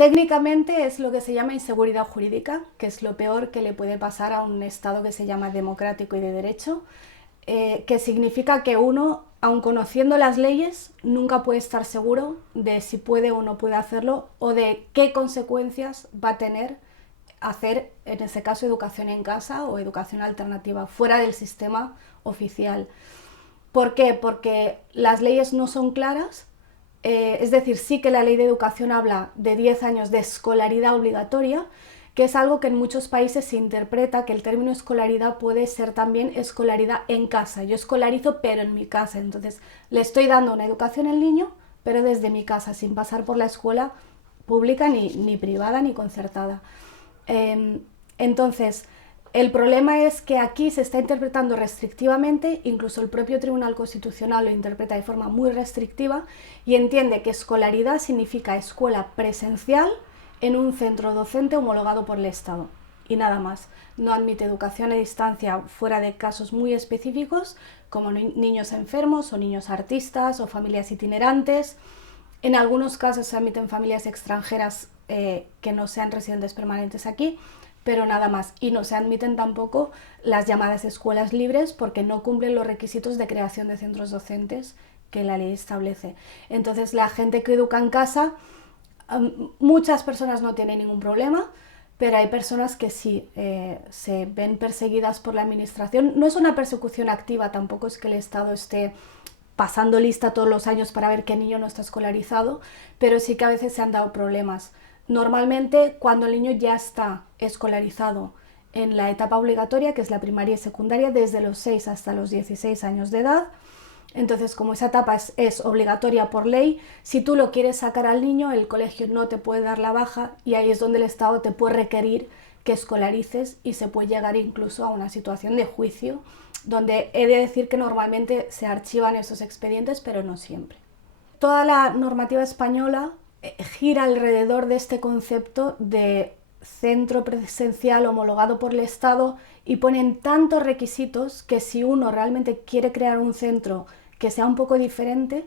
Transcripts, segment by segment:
Técnicamente es lo que se llama inseguridad jurídica, que es lo peor que le puede pasar a un Estado que se llama democrático y de derecho, que significa que uno, aun conociendo las leyes, nunca puede estar seguro de si puede o no puede hacerlo o de qué consecuencias va a tener hacer, en ese caso, educación en casa o educación alternativa, fuera del sistema oficial. ¿Por qué? Porque las leyes no son claras, es decir, sí que la ley de educación habla de 10 años de escolaridad obligatoria, que es algo que en muchos países se interpreta que el término escolaridad puede ser también escolaridad en casa. Yo escolarizo, pero en mi casa. Entonces, le estoy dando una educación al niño, pero desde mi casa, sin pasar por la escuela pública, ni privada, ni concertada. Entonces, el problema es que aquí se está interpretando restrictivamente, incluso el propio Tribunal Constitucional lo interpreta de forma muy restrictiva y entiende que escolaridad significa escuela presencial en un centro docente homologado por el Estado y nada más. No admite educación a distancia fuera de casos muy específicos como niños enfermos o niños artistas o familias itinerantes. En algunos casos se admiten familias extranjeras que no sean residentes permanentes aquí, pero nada más. Y no se admiten tampoco las llamadas escuelas libres porque no cumplen los requisitos de creación de centros docentes que la ley establece. Entonces, la gente que educa en casa, muchas personas no tienen ningún problema, pero hay personas que sí se ven perseguidas por la administración. No es una persecución activa, tampoco es que el Estado esté pasando lista todos los años para ver qué niño no está escolarizado, pero sí que a veces se han dado problemas. Normalmente, cuando el niño ya está escolarizado en la etapa obligatoria, que es la primaria y secundaria, desde los 6 hasta los 16 años de edad, entonces como esa etapa es obligatoria por ley, si tú lo quieres sacar al niño, el colegio no te puede dar la baja y ahí es donde el Estado te puede requerir que escolarices y se puede llegar incluso a una situación de juicio, donde he de decir que normalmente se archivan esos expedientes, pero no siempre. Toda la normativa española gira alrededor de este concepto de centro presencial homologado por el Estado y ponen tantos requisitos que si uno realmente quiere crear un centro que sea un poco diferente,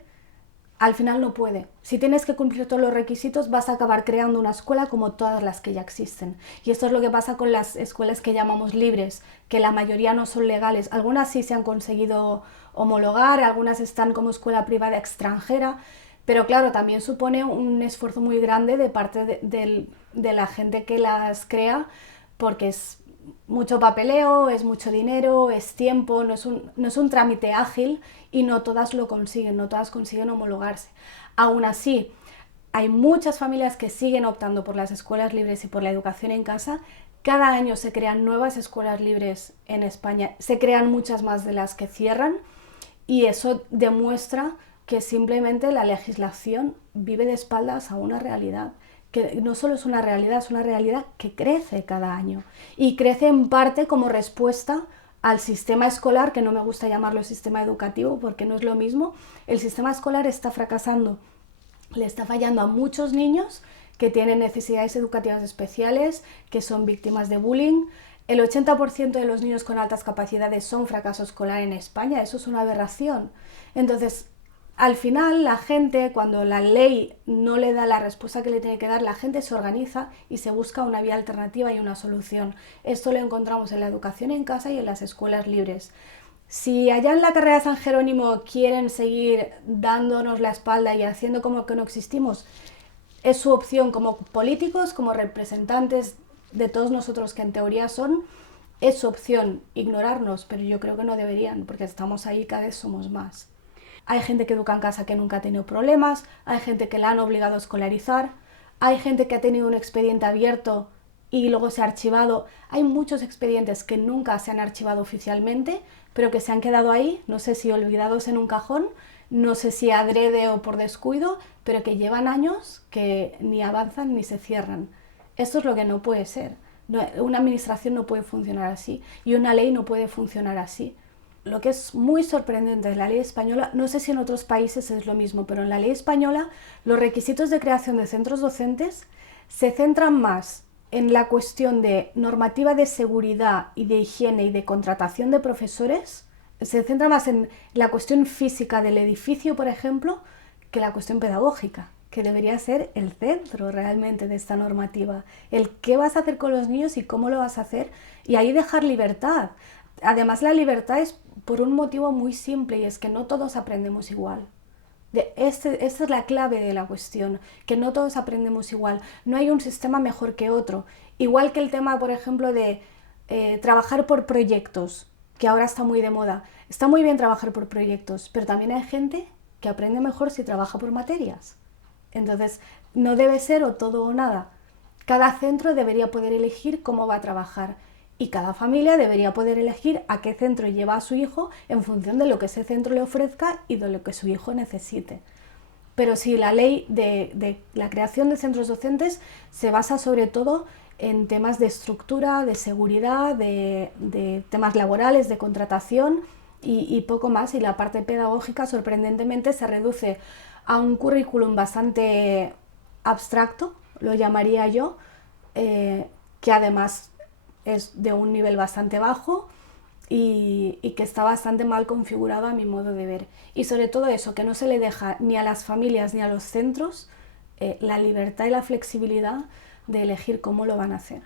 al final no puede. Si tienes que cumplir todos los requisitos, vas a acabar creando una escuela como todas las que ya existen. Y esto es lo que pasa con las escuelas que llamamos libres, que la mayoría no son legales. Algunas sí se han conseguido homologar, algunas están como escuela privada extranjera, pero claro, también supone un esfuerzo muy grande de parte de la gente que las crea, porque es mucho papeleo, es mucho dinero, es tiempo, no es un trámite ágil y no todas lo consiguen, no todas consiguen homologarse. Aún así, hay muchas familias que siguen optando por las escuelas libres y por la educación en casa. Cada año se crean nuevas escuelas libres en España, se crean muchas más de las que cierran y eso demuestra que simplemente la legislación vive de espaldas a una realidad, que no solo es una realidad que crece cada año y crece en parte como respuesta al sistema escolar, que no me gusta llamarlo sistema educativo porque no es lo mismo. El sistema escolar está fracasando, le está fallando a muchos niños que tienen necesidades educativas especiales, que son víctimas de bullying. El 80% de los niños con altas capacidades son fracaso escolar en España, eso es una aberración. Entonces, al final, la gente, cuando la ley no le da la respuesta que le tiene que dar, la gente se organiza y se busca una vía alternativa y una solución. Esto lo encontramos en la educación en casa y en las escuelas libres. Si allá en la carrera de San Jerónimo quieren seguir dándonos la espalda y haciendo como que no existimos, es su opción como políticos, como representantes de todos nosotros que en teoría son, es su opción ignorarnos, pero yo creo que no deberían, porque estamos ahí, cada vez somos más. Hay gente que educa en casa que nunca ha tenido problemas, hay gente que la han obligado a escolarizar, hay gente que ha tenido un expediente abierto y luego se ha archivado. Hay muchos expedientes que nunca se han archivado oficialmente, pero que se han quedado ahí, no sé si olvidados en un cajón, no sé si adrede o por descuido, pero que llevan años que ni avanzan ni se cierran. Esto es lo que no puede ser. Una administración no puede funcionar así y una ley no puede funcionar así. Lo que es muy sorprendente de la ley española, no sé si en otros países es lo mismo, pero en la ley española los requisitos de creación de centros docentes se centran más en la cuestión de normativa de seguridad y de higiene y de contratación de profesores, se centra más en la cuestión física del edificio, por ejemplo, que la cuestión pedagógica, que debería ser el centro realmente de esta normativa. El qué vas a hacer con los niños y cómo lo vas a hacer, y ahí dejar libertad. Además, la libertad es por un motivo muy simple, y es que no todos aprendemos igual. Esta es la clave de la cuestión, que no todos aprendemos igual. No hay un sistema mejor que otro. Igual que el tema, por ejemplo, de trabajar por proyectos, que ahora está muy de moda. Está muy bien trabajar por proyectos, pero también hay gente que aprende mejor si trabaja por materias. Entonces, no debe ser o todo o nada. Cada centro debería poder elegir cómo va a trabajar, y cada familia debería poder elegir a qué centro lleva a su hijo en función de lo que ese centro le ofrezca y de lo que su hijo necesite. Pero si la ley de la creación de centros docentes se basa sobre todo en temas de estructura, de seguridad, de temas laborales, de contratación y poco más, y la parte pedagógica sorprendentemente se reduce a un currículum bastante abstracto, lo llamaría yo, que además es de un nivel bastante bajo y que está bastante mal configurado a mi modo de ver. Y sobre todo eso, que no se le deja ni a las familias ni a los centros la libertad y la flexibilidad de elegir cómo lo van a hacer.